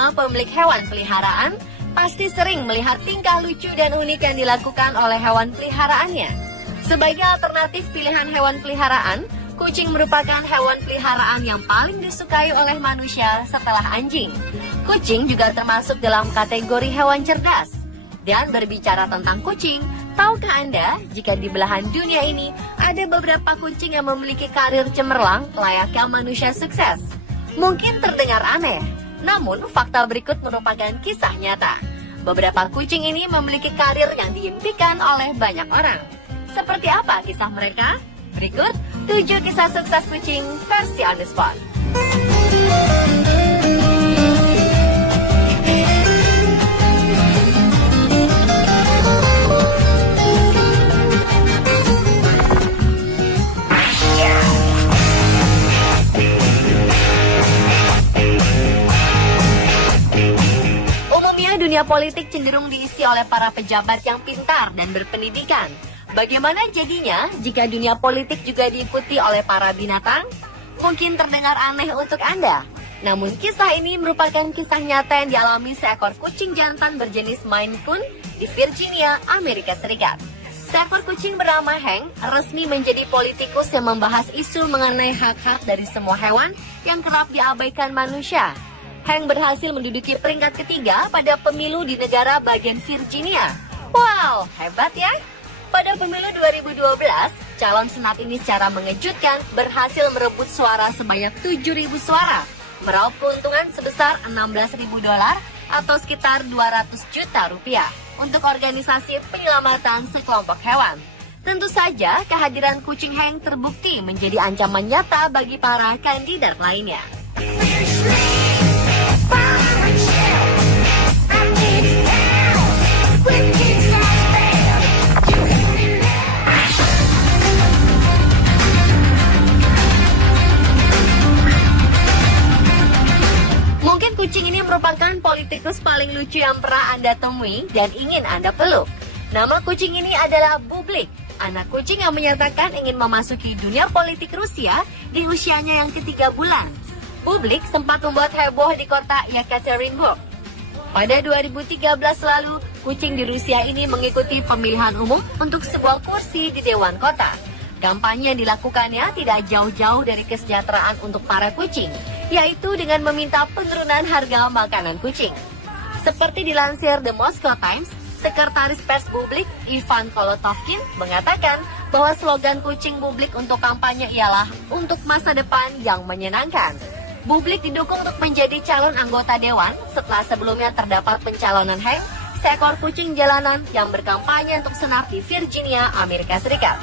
semua pemilik hewan peliharaan pasti sering melihat tingkah lucu dan unik yang dilakukan oleh hewan peliharaannya. Sebagai alternatif pilihan hewan peliharaan, kucing merupakan hewan peliharaan yang paling disukai oleh manusia setelah anjing. Kucing juga termasuk dalam kategori hewan cerdas. Dan berbicara tentang kucing, tahukah Anda jika di belahan dunia ini ada beberapa kucing yang memiliki karir cemerlang layaknya manusia sukses? Mungkin terdengar aneh, namun fakta berikut merupakan kisah nyata. Beberapa kucing ini memiliki karir yang diimpikan oleh banyak orang. Seperti apa kisah mereka? Berikut 7 kisah sukses kucing versi on the spot. Dunia politik cenderung diisi oleh para pejabat yang pintar dan berpendidikan. Bagaimana jadinya jika dunia politik juga diikuti oleh para binatang? Mungkin terdengar aneh untuk Anda. Namun kisah ini merupakan kisah nyata yang dialami seekor kucing jantan berjenis Maine Coon di Virginia, Amerika Serikat. Seekor kucing bernama Hank resmi menjadi politikus yang membahas isu mengenai hak-hak dari semua hewan yang kerap diabaikan manusia. Hank berhasil menduduki peringkat ketiga pada pemilu di negara bagian Virginia. Wow, hebat ya! Pada pemilu 2012, calon senat ini secara mengejutkan berhasil merebut suara sebanyak 7.000 suara, meraup keuntungan sebesar $16.000 atau sekitar 200 juta rupiah untuk organisasi penyelamatan sekelompok hewan. Tentu saja kehadiran kucing Hank terbukti menjadi ancaman nyata bagi para kandidat lainnya. Mungkin kucing ini merupakan politikus paling lucu yang pernah Anda temui dan ingin Anda peluk. Nama kucing ini adalah Bublik, anak kucing yang menyatakan ingin memasuki dunia politik Rusia di usianya yang ke-3 bulan. Bublik sempat membuat heboh di kota Yekaterinburg. Pada 2013 lalu, kucing di Rusia ini mengikuti pemilihan umum untuk sebuah kursi di Dewan Kota. Kampanye yang dilakukannya tidak jauh-jauh dari kesejahteraan untuk para kucing, yaitu dengan meminta penurunan harga makanan kucing. Seperti dilansir The Moscow Times, Sekretaris Pers Bublik, Ivan Kolotovkin, mengatakan bahwa slogan kucing Bublik untuk kampanye ialah untuk masa depan yang menyenangkan. Bublik didukung untuk menjadi calon anggota dewan setelah sebelumnya terdapat pencalonan Hank, seekor kucing jalanan yang berkampanye untuk senat di Virginia, Amerika Serikat.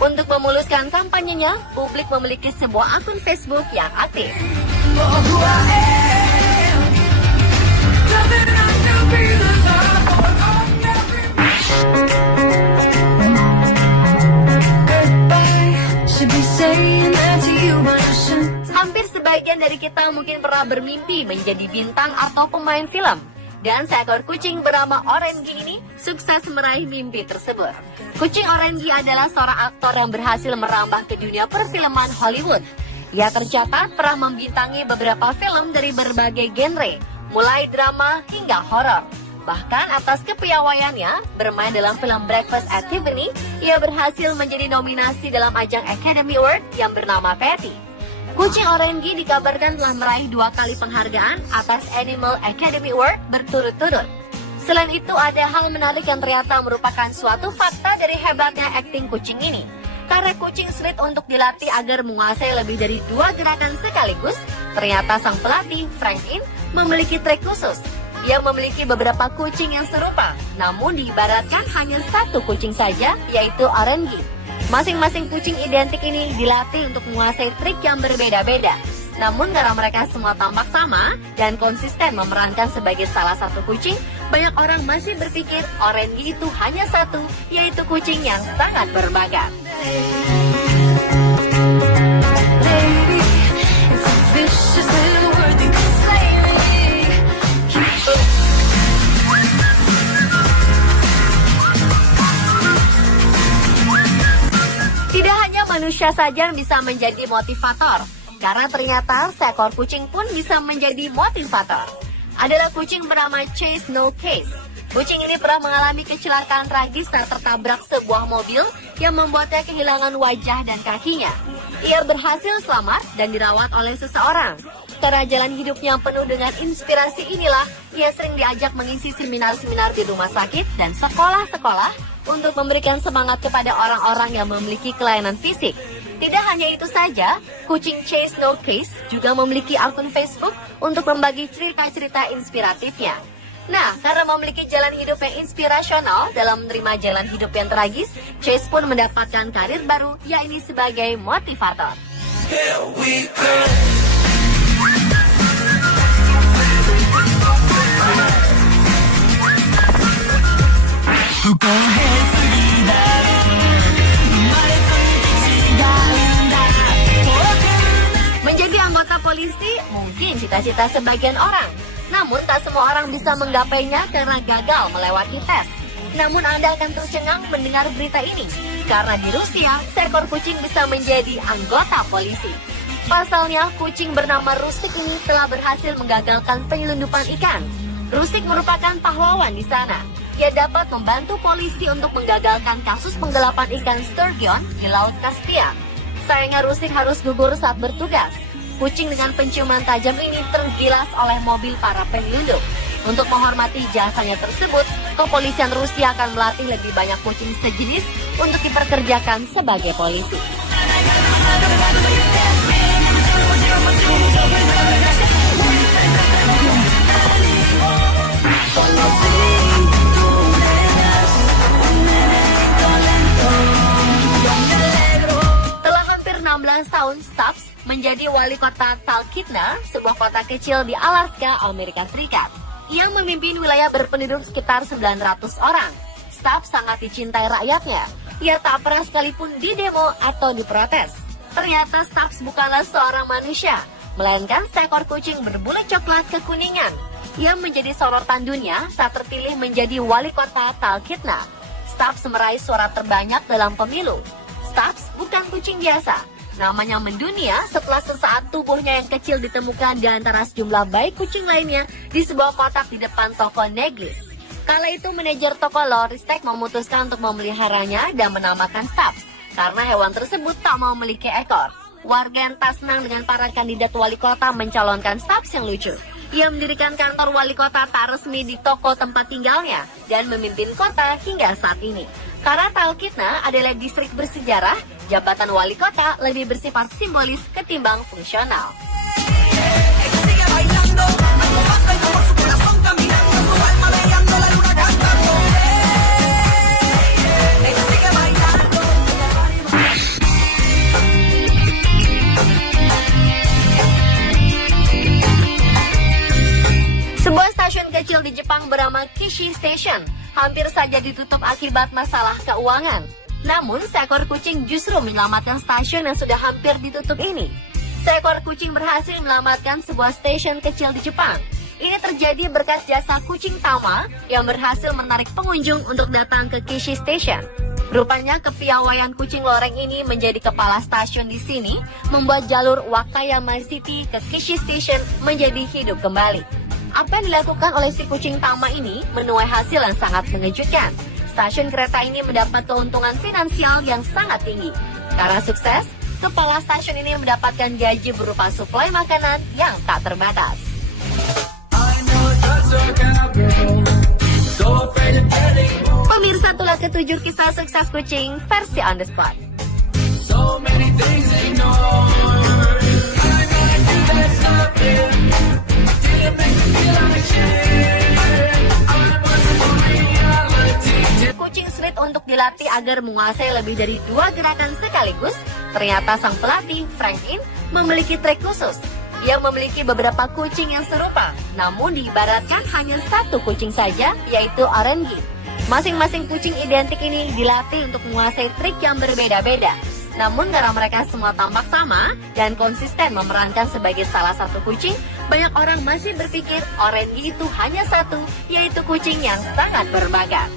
Untuk memuluskan kampanyenya, Bublik memiliki sebuah akun Facebook yang aktif. Hampir sebagian dari kita mungkin pernah bermimpi menjadi bintang atau pemain film. Dan seekor kucing bernama Orengi ini sukses meraih mimpi tersebut. Kucing Orengi adalah seorang aktor yang berhasil merambah ke dunia perfilman Hollywood. Ia tercatat pernah membintangi beberapa film dari berbagai genre, mulai drama hingga horor. Bahkan atas kepiawaiannya bermain dalam film Breakfast at Tiffany, ia berhasil menjadi nominasi dalam ajang Academy Award yang bernama Patty. Kucing Orengi dikabarkan telah meraih 2 kali penghargaan atas Animal Academy Award berturut-turut. Selain itu, ada hal menarik yang ternyata merupakan suatu fakta dari hebatnya akting kucing ini. Karena kucing sulit untuk dilatih agar menguasai lebih dari 2 gerakan sekaligus, ternyata sang pelatih, Frank In, memiliki trik khusus. Ia memiliki beberapa kucing yang serupa, namun diibaratkan hanya 1 kucing saja, yaitu Orengi. Masing-masing kucing identik ini dilatih untuk menguasai trik yang berbeda-beda. Namun karena mereka semua tampak sama dan konsisten memerankan sebagai salah satu kucing, banyak orang masih berpikir Orengi itu hanya 1, yaitu kucing yang sangat berbakat. Tidak hanya manusia saja yang bisa menjadi motivator, karena ternyata seekor kucing pun bisa menjadi motivator. adalah kucing bernama Chase No Case. Kucing ini pernah mengalami kecelakaan tragis saat tertabrak sebuah mobil yang membuatnya kehilangan wajah dan kakinya. Ia berhasil selamat dan dirawat oleh seseorang. Karena jalan hidupnya penuh dengan inspirasi inilah, ia sering diajak mengisi seminar-seminar di rumah sakit dan sekolah-sekolah untuk memberikan semangat kepada orang-orang yang memiliki kelainan fisik. Tidak hanya itu saja, kucing Chase No Case juga memiliki akun Facebook untuk membagi cerita-cerita inspiratifnya. Nah, karena memiliki jalan hidup yang inspirasional dalam menerima jalan hidup yang tragis, Chase pun mendapatkan karir baru, yakni sebagai motivator. Menjadi anggota polisi mungkin cita-cita sebagian orang. Namun tak semua orang bisa menggapainya karena gagal melewati tes. Namun Anda akan tercengang mendengar berita ini. Karena di Rusia, seekor kucing bisa menjadi anggota polisi. Pasalnya, kucing bernama Rusik ini telah berhasil menggagalkan penyelundupan ikan. Rusik merupakan pahlawan di sana. Ia dapat membantu polisi untuk menggagalkan kasus penggelapan ikan sturgeon di Laut Kaspia. Sayangnya Rusik harus gugur saat bertugas. Kucing dengan penciuman tajam ini tergilas oleh mobil para penyelundup. Untuk menghormati jasanya tersebut, kepolisian Rusia akan melatih lebih banyak kucing sejenis untuk diperkerjakan sebagai polisi. Telah hampir 16 tahun, Stubbs menjadi wali kota Talkeetna, sebuah kota kecil di Alaska, Amerika Serikat. Ia memimpin wilayah berpenduduk sekitar 900 orang. Stubbs sangat dicintai rakyatnya. Ia tak pernah sekalipun didemo atau diprotes. Ternyata Stubbs bukanlah seorang manusia, melainkan seekor kucing berbulat coklat kekuningan. Ia menjadi sorotan dunia saat terpilih menjadi wali kota Talkeetna. Stubbs meraih suara terbanyak dalam pemilu. Stubbs bukan kucing biasa. Namanya mendunia setelah sesaat tubuhnya yang kecil ditemukan di antara sejumlah bayi kucing lainnya di sebuah kotak di depan toko Neglis. Kala itu manajer toko Loristek memutuskan untuk memeliharanya dan menamakan Stubbs karena hewan tersebut tak mau memiliki ekor. Warga yang tak senang dengan para kandidat wali kota mencalonkan Stubbs yang lucu. Ia mendirikan kantor wali kota tak resmi di toko tempat tinggalnya dan memimpin kota hingga saat ini. Karena Talkeetna adalah distrik bersejarah, jabatan wali kota lebih bersifat simbolis ketimbang fungsional. Sebuah stasiun kecil di Jepang bernama Kishi Station hampir saja ditutup akibat masalah keuangan. Namun, seekor kucing justru menyelamatkan stasiun yang sudah hampir ditutup ini. Seekor kucing berhasil menyelamatkan sebuah stasiun kecil di Jepang. Ini terjadi berkat jasa kucing Tama yang berhasil menarik pengunjung untuk datang ke Kishi Station. Rupanya kepiawaian kucing loreng ini menjadi kepala stasiun di sini, membuat jalur Wakayama City ke Kishi Station menjadi hidup kembali. Apa yang dilakukan oleh si kucing Tama ini menuai hasil yang sangat mengejutkan. Stasiun kereta ini mendapat keuntungan finansial yang sangat tinggi. Karena sukses, kepala stasiun ini mendapatkan gaji berupa suplai makanan yang tak terbatas. Pemirsa, itulah ketujuh kisah sukses kucing versi on the spot. So many things ignored. I gotta do that stuff, didn't make me feel like shit. Kucing sulit untuk dilatih agar menguasai lebih dari 2 gerakan sekaligus. Ternyata sang pelatih, Franklin, memiliki trik khusus. Ia memiliki beberapa kucing yang serupa, namun diibaratkan hanya satu kucing saja, yaitu Orangi. Masing-masing kucing identik ini dilatih untuk menguasai trik yang berbeda-beda. Namun karena mereka semua tampak sama dan konsisten memerankan sebagai salah satu kucing, banyak orang masih berpikir Orangi itu hanya satu, yaitu kucing yang sangat berbakat.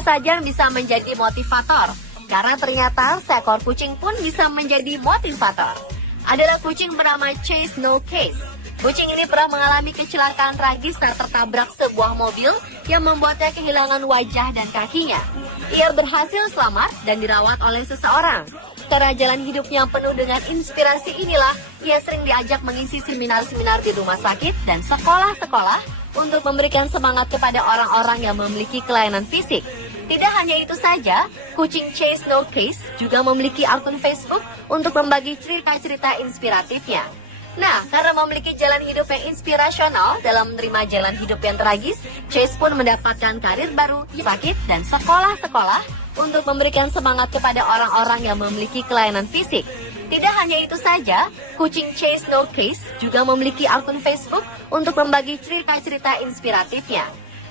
manusia saja bisa menjadi motivator, karena ternyata seekor kucing pun bisa menjadi motivator. Adalah kucing bernama Chase No Case. Kucing ini pernah mengalami kecelakaan tragis saat tertabrak sebuah mobil yang membuatnya kehilangan wajah dan kakinya. Ia berhasil selamat dan dirawat oleh seseorang. Karena jalan hidupnya penuh dengan inspirasi inilah, ia sering diajak mengisi seminar-seminar di rumah sakit dan sekolah-sekolah untuk memberikan semangat kepada orang-orang yang memiliki kelainan fisik. Tidak hanya itu saja, kucing Chase No Case juga memiliki akun Facebook untuk membagi cerita-cerita inspiratifnya. Nah, karena memiliki jalan hidup yang inspirasional dalam menerima jalan hidup yang tragis, Chase pun mendapatkan karir baru, sakit, dan sekolah-sekolah untuk memberikan semangat kepada orang-orang yang memiliki kelainan fisik. Tidak hanya itu saja, kucing Chase No Case juga memiliki akun Facebook untuk membagi cerita-cerita inspiratifnya.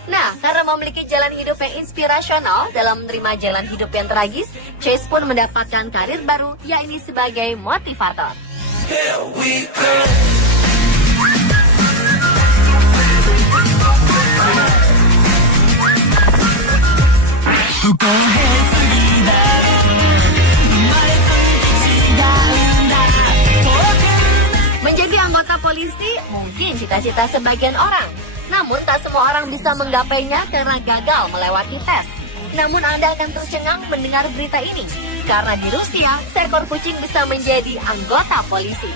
Nah, karena memiliki jalan hidup yang inspirasional dalam menerima jalan hidup yang tragis, Chase pun mendapatkan karir baru, yakni sebagai motivator. Here we go. Menjadi anggota polisi mungkin cita-cita sebagian orang. Namun tak semua orang bisa menggapainya karena gagal melewati tes. Namun Anda akan tercengang mendengar berita ini, karena di Rusia, seekor kucing bisa menjadi anggota polisi.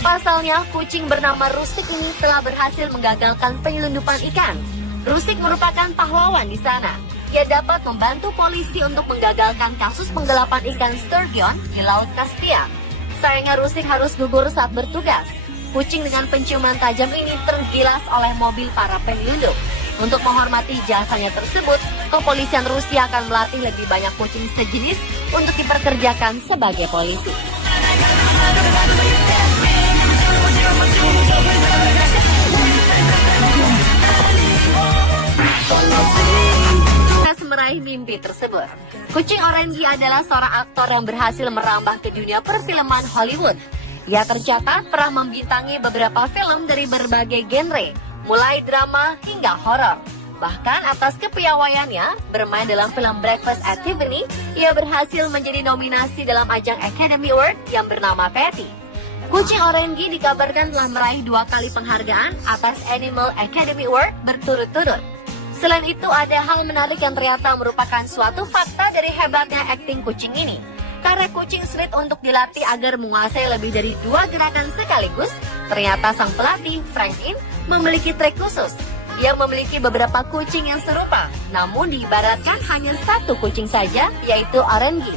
Pasalnya, kucing bernama Rusik ini telah berhasil menggagalkan penyelundupan ikan. Rusik merupakan pahlawan di sana. Ia dapat membantu polisi untuk menggagalkan kasus penggelapan ikan sturgeon di Laut Kaspia. Sayangnya Rusik harus gugur saat bertugas. Kucing dengan penciuman tajam ini tergilas oleh mobil para penyelundup. Untuk menghormati jasanya tersebut, kepolisian Rusia akan melatih lebih banyak kucing sejenis untuk diperkerjakan sebagai polisi. Sukses meraih mimpi tersebut. Kucing Orengi adalah seorang aktor yang berhasil merambah ke dunia perfilman Hollywood. Ia tercatat pernah membintangi beberapa film dari berbagai genre, mulai drama hingga horor. Bahkan atas kepiawaiannya bermain dalam film Breakfast at Tiffany, ia berhasil menjadi nominasi dalam ajang Academy Award yang bernama Patty. Kucing Orengi dikabarkan telah meraih 2 kali penghargaan atas Animal Academy Award berturut-turut. Selain itu, ada hal menarik yang ternyata merupakan suatu fakta dari hebatnya akting kucing ini. Karena kucing sulit untuk dilatih agar menguasai lebih dari 2 gerakan sekaligus, ternyata sang pelatih, Frank In, memiliki trik khusus. Ia memiliki beberapa kucing yang serupa, namun diibaratkan hanya 1 kucing saja, yaitu Orengi.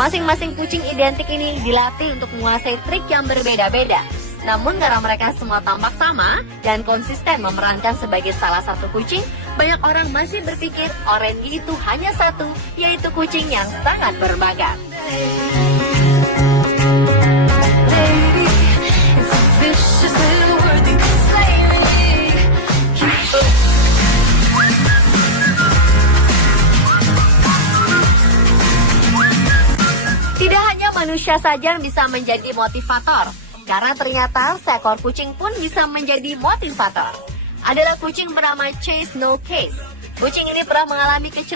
Masing-masing kucing identik ini dilatih untuk menguasai trik yang berbeda-beda. Namun karena mereka semua tampak sama dan konsisten memerankan sebagai salah satu kucing, banyak orang masih berpikir Orengi itu hanya 1, yaitu kucing yang sangat berbakat. Tidak hanya manusia saja yang bisa menjadi motivator, karena ternyata seekor kucing pun bisa menjadi motivator. Adalah kucing bernama Chase No Case. Kucing ini pernah mengalami kecelakaan